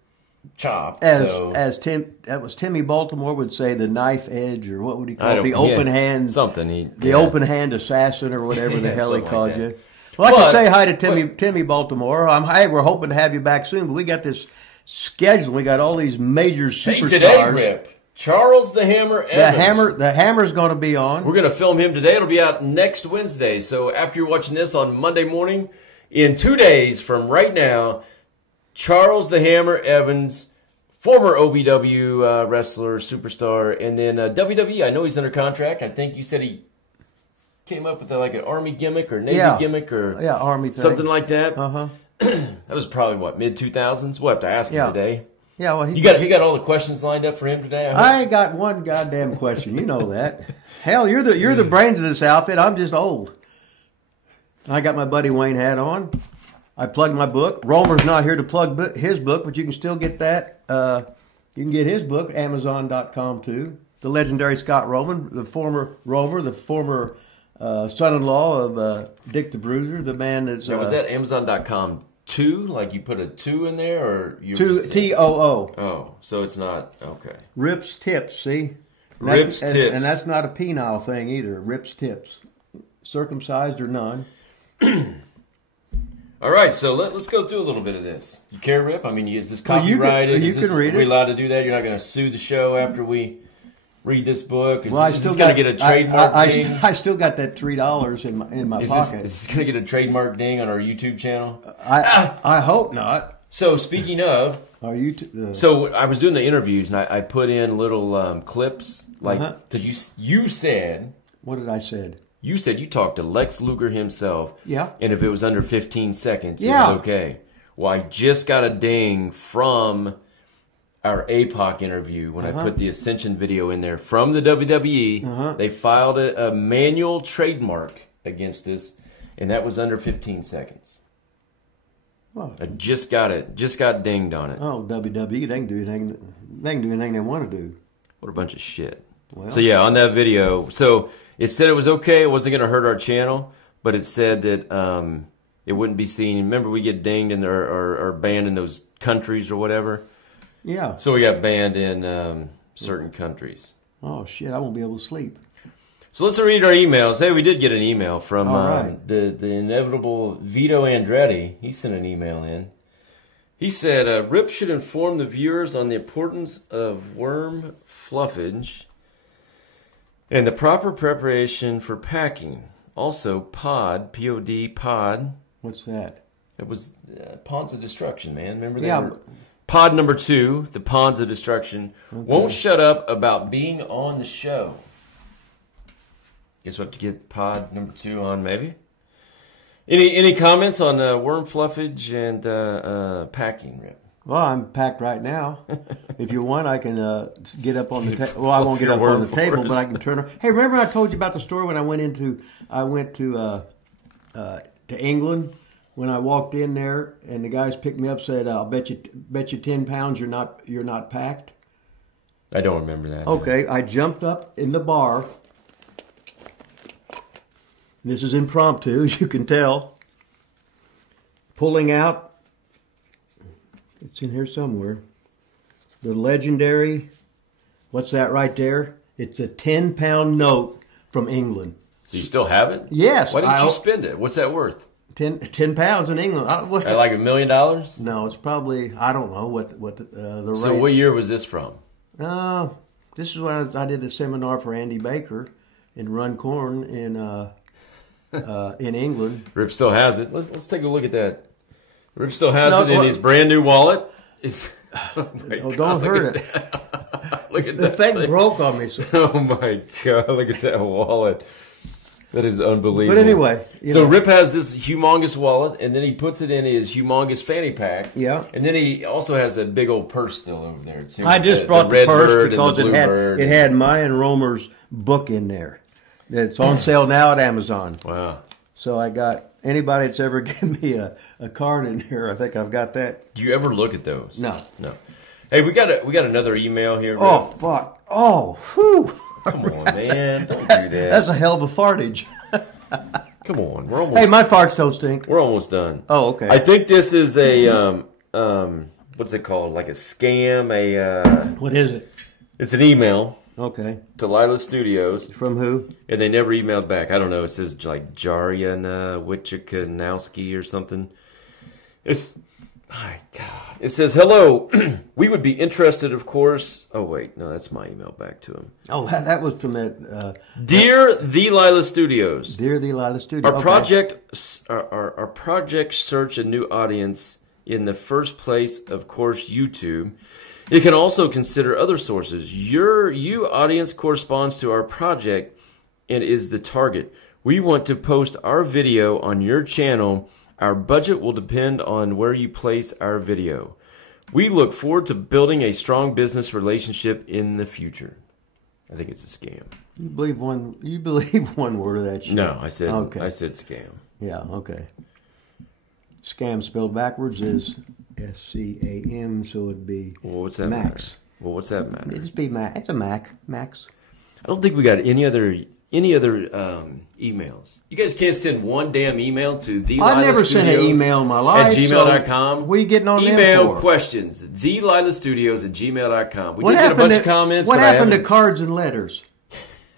chopped. As Timmy Baltimore would say, the knife edge, or what would he call it? The open hand. Something. The open hand assassin, or whatever the hell he called you. Well, I can say hi to Timmy Baltimore. Hey, we're hoping to have you back soon, but we got this schedule. We got all these major superstars. Hey, today, Rip, Charles the Hammer Evans. The Hammer's going to be on. We're going to film him today. It'll be out next Wednesday. So after you're watching this on Monday morning, in 2 days from right now, Charles the Hammer Evans, former OVW wrestler, superstar, and then WWE. I know he's under contract. I think you said he came up with like an Army gimmick or Navy gimmick or Army thing. Something like that. Uh-huh. That was probably, mid-2000s? We'll have to ask him today. Yeah, well, you got all the questions lined up for him today? I ain't got one goddamn question. You know that. Hell, you're the brains of this outfit. I'm just old. I got my buddy Wayne hat on. I plugged my book. Romer's not here to plug his book, but you can still get that. You can get his book, Amazon.com, too. The legendary Scott Roman, the former Romer, the former son-in-law of Dick the Bruiser, the man that's... Now, was that Amazon.com 2? Like you put a 2 in there? Or you T-O-O. Oh, so it's not... Okay. Rips Tips, see? Rips Tips. And that's not a penile thing either. Rips Tips. Circumcised or none. All right, so let's go through a little bit of this. You care, Rip? I mean, is this copyrighted? You can read it. Are we allowed to do that? You're not going to sue the show after we read this book? Is this going to get a trademark ding? I still got that $3 in my pocket. Is this going to get a trademark ding on our YouTube channel? I hope not. So speaking of... So I was doing the interviews, and I put in little clips, like because you said... What did I say? You said you talked to Lex Luger himself. Yeah. And if it was under 15 seconds, it was okay. Well, I just got a ding from our APOC interview when I put the Ascension video in there from the WWE. They filed a manual trademark against this, and that was under 15 seconds. Well, I just got it. Just got dinged on it. Oh, WWE, they can do anything they want to do. What a bunch of shit. Well, so, yeah, on that video. So... It said it was okay. It wasn't going to hurt our channel, but it said that it wouldn't be seen. Remember, we get dinged and are banned in those countries or whatever. Yeah. So we got banned in certain countries. Oh, shit, I won't be able to sleep. So let's read our emails. Hey, we did get an email from right. the inevitable Vito Andretti. He sent an email in. He said, Rip should inform the viewers on the importance of worm fluffage and the proper preparation for packing. Also, pod, P-O-D, pod. What's that? It was Pawns of Destruction, man. Remember that? Yeah. Pod number 2, the Pawns of Destruction, won't shut up about being on the show. Guess we'll have to get pod number 2 on, maybe. Any comments on worm fluffage and packing, Rip? Well, I'm packed right now. If you want, I can get up on the table. Well, I won't get up on the table, but I can turn around. Hey, remember I told you about the story when I went to England? When I walked in there and the guys picked me up, said, "I'll bet you 10 pounds you're not packed." I don't remember that. Okay, I jumped up in the bar. This is impromptu, as you can tell. Pulling out, it's in here somewhere, the legendary, what's that right there? It's a 10-pound note from England. So you still have it? Yes. Why didn't you spend it? What's that worth? 10 pounds in England. At like $1 million? No, it's probably, I don't know what the rate. So what year was this from? This is when I did a seminar for Andy Baker in Runcorn in England. Rip still has it. Let's take a look at that. Rip still has it in his brand new wallet. Don't hurt it. Look at the that thing broke on me. So. Oh my God! Look at that wallet. That is unbelievable. But anyway, so Rip has this humongous wallet, and then he puts it in his humongous fanny pack. Yeah. And then he also has a big old purse still over there too. I just brought the purse because it had Maya and Romer's book in there. It's on sale now at Amazon. Wow. So I got anybody that's ever given me a card in here. I think I've got that. Do you ever look at those? No. Hey, we got another email here. Rip. Oh fuck! Oh, whew. Come on, man! Don't do that. That's a hell of a fartage. Come on, we're almost. Hey, my farts don't stink. We're almost done. Oh, okay. I think this is a what's it called? Like a scam? What is it? It's an email. Okay. To Lilas Studios. From who? And they never emailed back. I don't know. It says like Jariana Wichikanowski or something. It's, my God. It says, hello. We would be interested, of course. Oh, wait. No, that's my email back to him. Oh, that was from that. Dear the Lilas Studios. Dear the Lilas Studios. Our project search a new audience in the first place, of course, YouTube. You can also consider other sources. Your audience corresponds to our project and is the target. We want to post our video on your channel. Our budget will depend on where you place our video. We look forward to building a strong business relationship in the future. I think it's a scam. You believe one word of that shit? No, I said scam. Yeah, okay. Scam spelled backwards is SCAM, so it'd be what's that Max. Matter? Well, what's that matter? It'd just be Mac. It's a Mac. Max. I don't think we got any other emails. You guys can't send one damn email to the I've never sent an email in my life. At gmail.com. So what are you getting on email for? questions. thelilasstudios at gmail.com. We what did get a bunch of comments. What happened to cards and letters?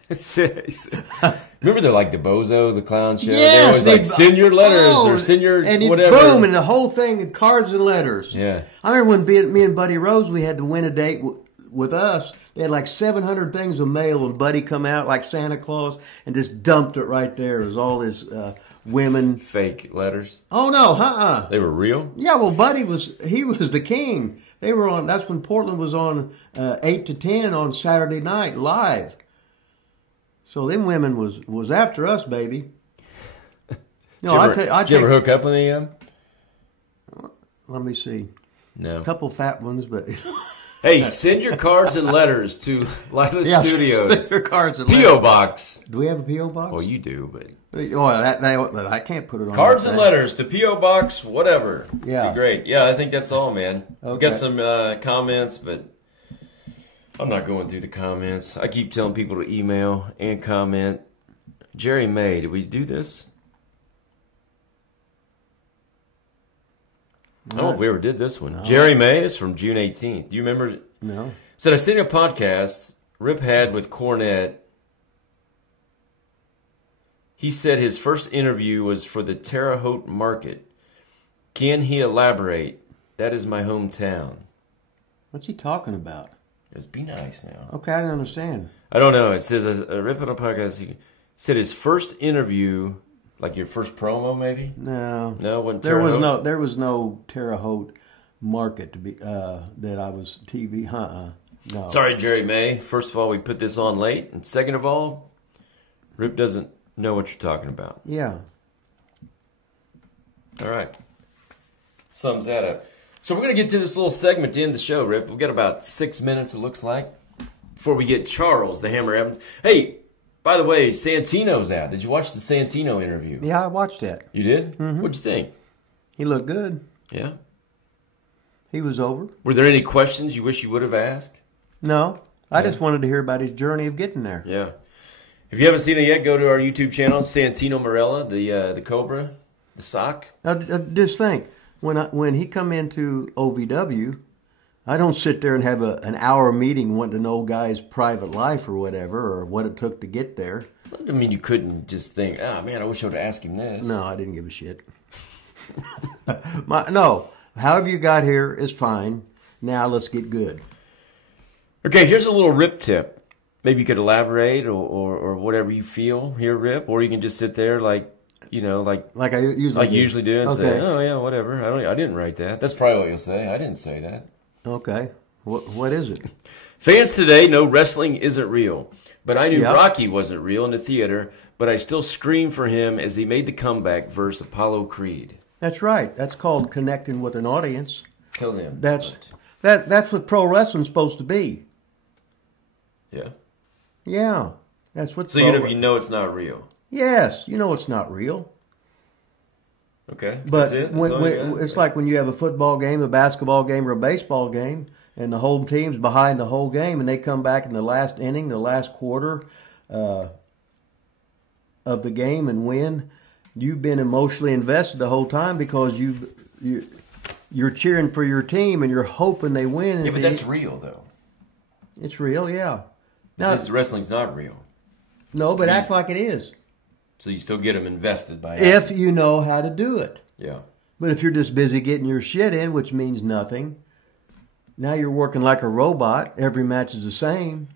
Remember they're like the Bozo, the clown show? Yes, they always like, send your letters or send your and whatever. Boom, and the whole thing in cards and letters. Yeah. I remember when me and Buddy Rose, we had to win a date with us. They had like 700 things of mail, and Buddy come out like Santa Claus and just dumped it right there. It was all this women. Fake letters? Oh, no, They were real? Yeah, well, Buddy was the king. They were on, that's when Portland was on 8 to 10 on Saturday night live. So them women was after us, baby. No, Did you ever hook up with any of them? Let me see. No. A couple fat ones, but... Hey, send your cards and letters to Lilas Studios. Send your cards and P.O. Box. Do we have a P.O. Box? Well, you do, but... Oh, I can't put it on. Cards and letters to P.O. Box, whatever. Yeah. Be great. Yeah, I think that's all, man. Okay. We got some comments, but I'm not going through the comments. I keep telling people to email and comment. Jerry May, did we do this? I don't know if we ever did this one. No. Jerry May, this is from June 18th. Do you remember? No. Said, I seen a podcast Rip had with Cornette. He said his first interview was for the Terre Haute Market. Can he elaborate? That is my hometown. What's he talking about? Just be nice now. Okay, I don't understand. I don't know. It says Rip on a podcast. He said his first interview, like your first promo, maybe. No, wasn't there was no. There was no Terre Haute Market to be that I was TV. No. Sorry, Jerry May. First of all, we put this on late, and second of all, Rip doesn't know what you're talking about. Yeah. All right. Sums that up. So we're going to get to this little segment to end the show, Rip. We've got about 6 minutes, it looks like, before we get Charles, the Hammer Evans. Hey, by the way, Santino's out. Did you watch the Santino interview? Yeah, I watched that. You did? Mm-hmm. What'd you think? He looked good. Yeah? He was over. Were there any questions you wish you would have asked? No. I just wanted to hear about his journey of getting there. Yeah. If you haven't seen it yet, go to our YouTube channel, Santino Marella, the Cobra, the sock. Now, just think. When he come into OVW, I don't sit there and have an hour meeting wanting to know guy's private life or whatever, or what it took to get there. That doesn't mean you couldn't just think, oh, man, I wish I would have asked him this. No, I didn't give a shit. No, however you got here is fine. Now let's get good. Okay, here's a little Rip tip. Maybe you could elaborate or whatever you feel here, Rip, or you can just sit there like I usually do and say, oh yeah, whatever. I didn't write that. That's probably what you'll say. I didn't say that. Okay. What is it? Fans today know wrestling isn't real, but I knew Rocky wasn't real in the theater, but I still screamed for him as he made the comeback versus Apollo Creed. That's right. That's called connecting with an audience. Tell them. That's what pro wrestling's supposed to be. Yeah. Yeah. That's what. So even if you know it's not real. Yes, you know it's not real. Okay, but that's it? It's like when you have a football game, a basketball game, or a baseball game, and the home team's behind the whole game, and they come back in the last inning, the last quarter of the game and win. You've been emotionally invested the whole time because you're cheering for your team and you're hoping they win. Yeah, but that's real, though. It's real, yeah. Now, because wrestling's not real. No, but act like it is. So you still get them invested by if you know how to do it. Yeah. But if you're just busy getting your shit in, which means nothing, now you're working like a robot. Every match is the same.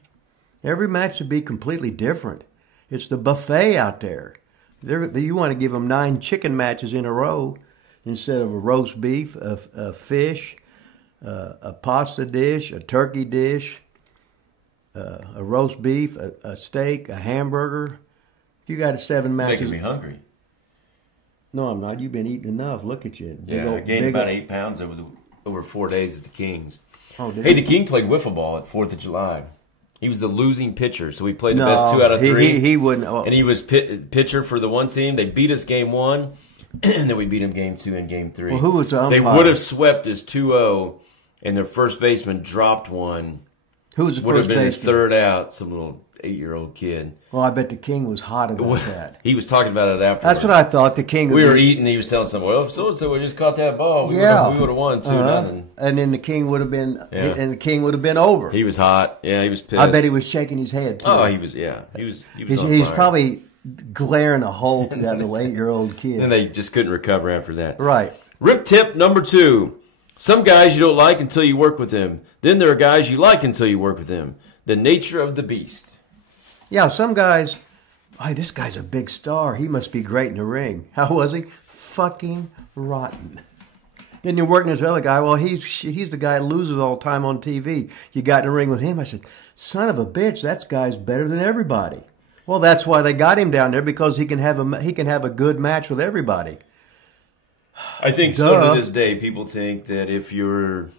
Every match should be completely different. It's the buffet out there. You want to give them 9 chicken matches in a row instead of a roast beef, a fish, a pasta dish, a turkey dish, a roast beef, a steak, a hamburger. You got 7 matches. Making me hungry. No, I'm not. You've been eating enough. Look at you. I gained about 8 pounds over 4 days at the Kings. Oh, hey, the King played wiffle ball at 4th of July. He was the losing pitcher, so we played the best 2 out of 3. He wouldn't. Oh. And he was pitcher for the one team. They beat us game 1, and then we beat them game 2 and game 3. Well, who was the umpire? They would have swept us 2-0, and their first baseman dropped one. Who was the would first baseman? Would have been the third out, some little 8-year-old kid. Well, I bet the King was hot about that. He was talking about it afterwards. That's what I thought. The King. We were eating. He was telling someone, "Well, so we just caught that ball. We would have won 2-0." And then the King would have been, and the King would have been over. He was hot. Yeah, he was pissed. I bet he was shaking his head too. Oh, he was. Yeah, he was. He's probably glaring a hole at that little 8-year-old kid. And they just couldn't recover after that. Right. Rip tip number 2: some guys you don't like until you work with them. Then there are guys you like until you work with them. The nature of the beast. Yeah, some guys, this guy's a big star. He must be great in the ring. How was he? Fucking rotten. Then you're working this other guy. Well, he's the guy that loses all the time on TV. You got in the ring with him. I said, son of a bitch, that guy's better than everybody. Well, that's why they got him down there, because he can have a good match with everybody. I think so to this day, people think that if you're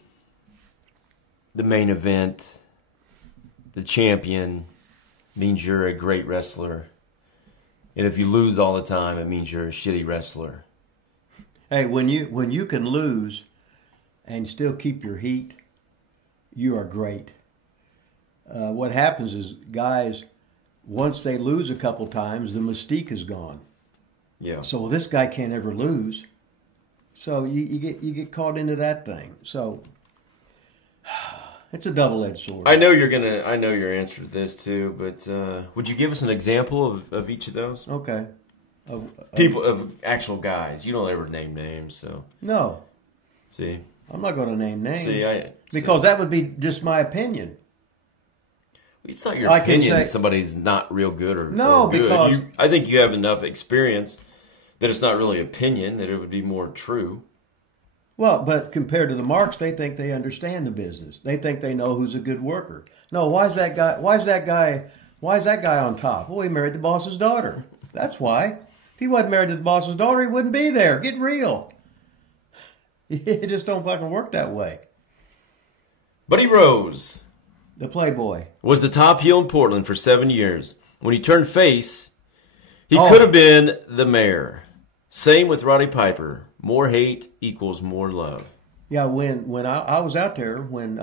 the main event, the champion, means you're a great wrestler. And if you lose all the time, it means you're a shitty wrestler. Hey, when you can lose and still keep your heat, you are great. What happens is guys, once they lose a couple times, the mystique is gone. Yeah. So this guy can't ever lose. So you get caught into that thing. So it's a double-edged sword. I know your answer to this too, but would you give us an example of each of those? Okay. Of actual guys. You don't ever name names, so. No. See? I'm not going to name names. Because that would be just my opinion. It's not your opinion that somebody's not real good or good. Because I think you have enough experience that it's not really opinion, that it would be more true. Well, but compared to the marks, they think they understand the business. They think they know who's a good worker. No, why is that guy on top? Well, he married the boss's daughter. That's why. If he wasn't married to the boss's daughter, he wouldn't be there. Get real. It just don't fucking work that way. Buddy Rose, the Playboy, was the top heel in Portland for 7 years. When he turned face, he could have been the mayor. Same with Roddy Piper. More hate equals more love. Yeah, when I was out there, when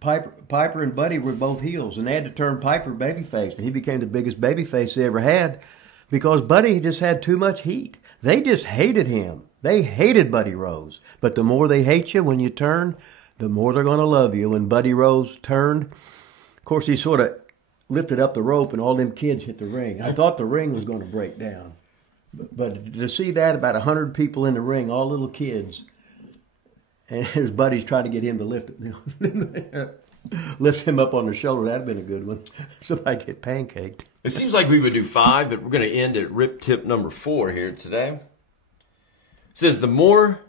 Piper and Buddy were both heels, and they had to turn Piper babyface, and he became the biggest babyface they ever had because Buddy just had too much heat. They just hated him. They hated Buddy Rose. But the more they hate you when you turn, the more they're going to love you. When Buddy Rose turned, of course, he sort of lifted up the rope, and all them kids hit the ring. I thought the ring was going to break down. But to see that, about 100 people in the ring, all little kids, and his buddies trying to get him to lift him up on the shoulder, that'd been a good one. Somebody get pancaked. It seems like we would do 5, but we're going to end at rip tip number 4 here today. It says, the more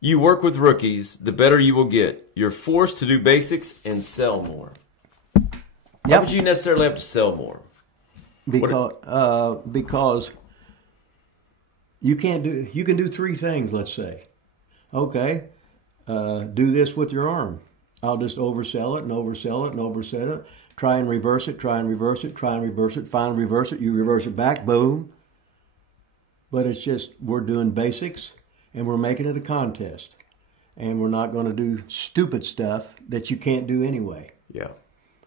you work with rookies, the better you will get. You're forced to do basics and sell more. Why would you necessarily have to sell more? Because you can do 3 things, let's say. Okay, do this with your arm. I'll just oversell it and oversell it and oversell it. Try and reverse it, try and reverse it, try and reverse it, finally reverse it. You reverse it back, boom. But it's just, we're doing basics and we're making it a contest. And we're not going to do stupid stuff that you can't do anyway. Yeah.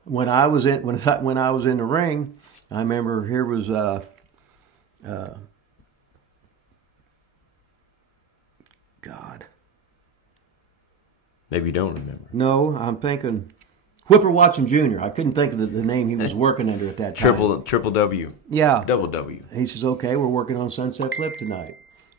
When I was in the ring, I remember here was God. Maybe you don't remember. No, I'm thinking Whipper Watson Jr. I couldn't think of the name he was working under at that time. Triple W. Yeah. Double W. He says, okay, we're working on Sunset Flip tonight.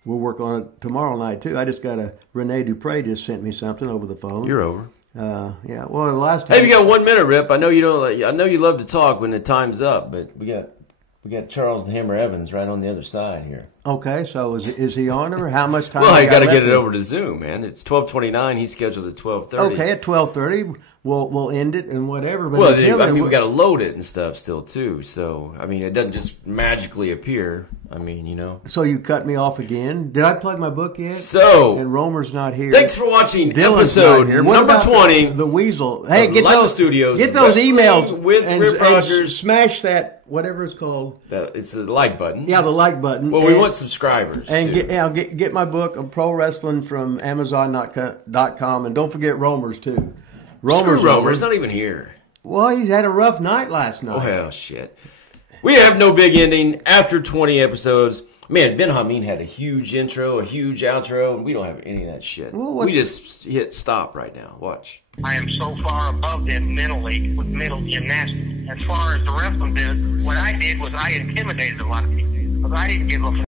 We'll work on it tomorrow night, too. I just got Rene Dupre just sent me something over the phone. You're over. Yeah. Well, the last time. Hey, we got 1 minute, Rip. I know you don't. I know you love to talk when the time's up, but we got Charles the Hammer Evans right on the other side here. Okay, so is he on or how much time? Well, I got to get it over to Zoom, man. It's 12:29. He's scheduled at 12:30. Okay, at 12:30, we'll end it and whatever. But well, I mean, we got to load it and stuff still too. So, I mean, it doesn't just magically appear. I mean, you know. So you cut me off again. Did I plug my book yet? So, and Romer's not here. Thanks for watching Dylan's episode here. number 20. The Weasel. Hey, get Lilas those Studios. Get those emails with RipRogers. And smash that whatever it's called. It's the like button. Yeah, the like button. Well, we want subscribers. And get my book of pro wrestling from Amazon.com, and don't forget Romer's too. Romer's not even here. Well, he had a rough night last night. Oh hell, shit. We have no big ending after 20 episodes. Man, Ben Hamin had a huge intro, a huge outro, and we don't have any of that shit. Well, we just hit stop right now. Watch. I am so far above them mentally with mental gymnastics. As far as the wrestling business, what I did was I intimidated a lot of people because I didn't give a